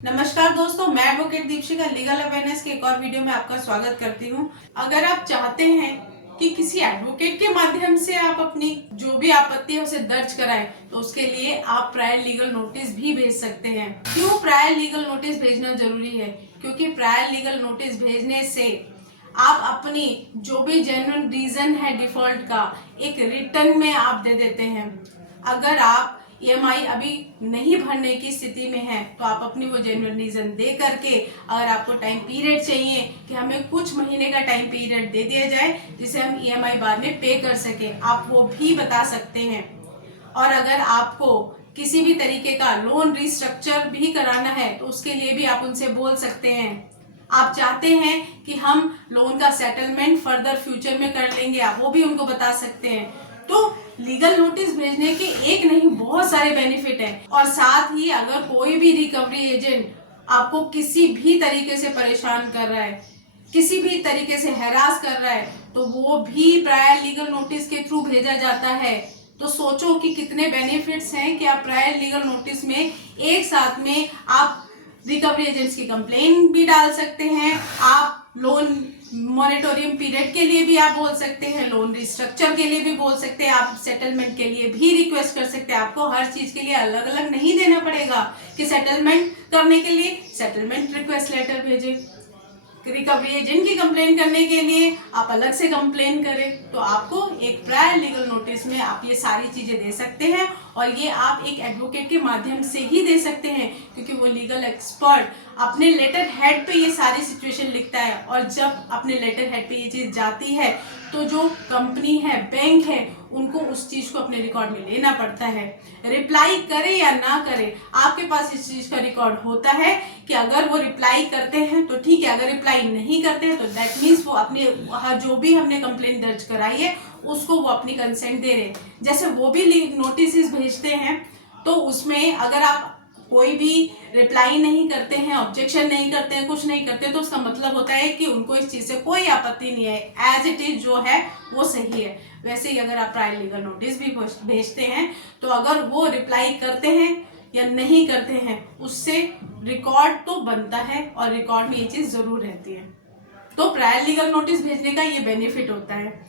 नमस्कार दोस्तों, मैं एडवोकेट दीपशिका लीगल अवेयरनेस के एक और वीडियो में आपका स्वागत करती हूं। अगर आप चाहते हैं कि किसी एडवोकेट के माध्यम से आप अपनी जो भी आपत्ति है उसे दर्ज कराएं, तो उसके लिए आप प्रायर लीगल नोटिस भी भेज सकते हैं। क्यों प्रायर लीगल नोटिस भेजना जरूरी है? क्योंकि प्रायर लीगल नोटिस भेजने से आप अपनी जो भी जेन्युइन रीजन है डिफॉल्ट का एक रिटर्न में आप दे देते हैं। अगर आप ईएमआई अभी नहीं भरने की स्थिति में है तो आप अपनी वो जेन्युइन रीजन दे करके, अगर आपको टाइम पीरियड चाहिए कि हमें कुछ महीने का टाइम पीरियड दे दिया जाए जिसे हम ईएमआई बाद में पे कर सके, आप वो भी बता सकते हैं। और अगर आपको किसी भी तरीके का लोन रिस्ट्रक्चर भी कराना है तो उसके लिए भी आप उनसे बोल सकते हैं। आप चाहते हैं कि हम लोन का सेटलमेंट फर्दर फ्यूचर में कर लेंगे, आप वो भी उनको बता सकते हैं। तो लीगल नोटिस भेजने के एक नहीं बहुत सारे बेनिफिट हैं। और साथ ही अगर कोई भी रिकवरी एजेंट आपको किसी भी तरीके से परेशान कर रहा है, किसी भी तरीके से हैरास कर रहा है, तो वो भी प्रायर लीगल नोटिस के थ्रू भेजा जाता है। तो सोचो कि कितने बेनिफिट्स हैं कि आप प्रायर लीगल नोटिस में एक साथ में आप रिकवरी एजेंट्स की कंप्लेन भी डाल सकते हैं, आप लोन मॉनिटोरियम पीरियड के लिए भी आप बोल सकते हैं, लोन रिस्ट्रक्चर के लिए भी बोल सकते हैं, आप सेटलमेंट के लिए भी रिक्वेस्ट कर सकते हैं। आपको हर चीज के लिए अलग अलग नहीं देना पड़ेगा कि सेटलमेंट करने के लिए सेटलमेंट रिक्वेस्ट लेटर भेजें, रिकवरी एजेंट की कंप्लेन करने के लिए आप अलग से कंप्लेन करें। तो आपको एक प्रायर लीगल नोटिस में आप ये सारी चीजें दे सकते हैं, और ये आप एक एडवोकेट के माध्यम से ही दे सकते हैं क्योंकि वो लीगल एक्सपर्ट अपने लेटर हेड पे ये सारी सिचुएशन लिखता है। और जब अपने लेटर हेड पे ये चीज जाती है तो जो कंपनी है, बैंक है, उनको उस चीज को अपने रिकॉर्ड में लेना पड़ता है। रिप्लाई करे या ना करे, आपके पास इस चीज का रिकॉर्ड होता है कि अगर वो रिप्लाई करते हैं तो ठीक है, अगर रिप्लाई नहीं करते हैं तो दैट मीन्स वो अपने जो भी हमने कंप्लेंट दर्ज कराई है उसको वो अपनी कंसेंट दे रहे हैं। जैसे वो भी नोटिस भेजते हैं तो उसमें अगर आप कोई भी रिप्लाई नहीं करते हैं, ऑब्जेक्शन नहीं करते हैं, कुछ नहीं करते, तो उसका मतलब होता है कि उनको इस चीज से कोई आपत्ति नहीं है, एज इट इज जो है वो सही है। वैसे ही अगर आप प्रायर लीगल नोटिस भी भेजते हैं तो अगर वो रिप्लाई करते हैं या नहीं करते हैं उससे रिकॉर्ड तो बनता है और रिकॉर्ड में ये चीज जरूर रहती है। तो प्रायर लीगल नोटिस भेजने का ये बेनिफिट होता है।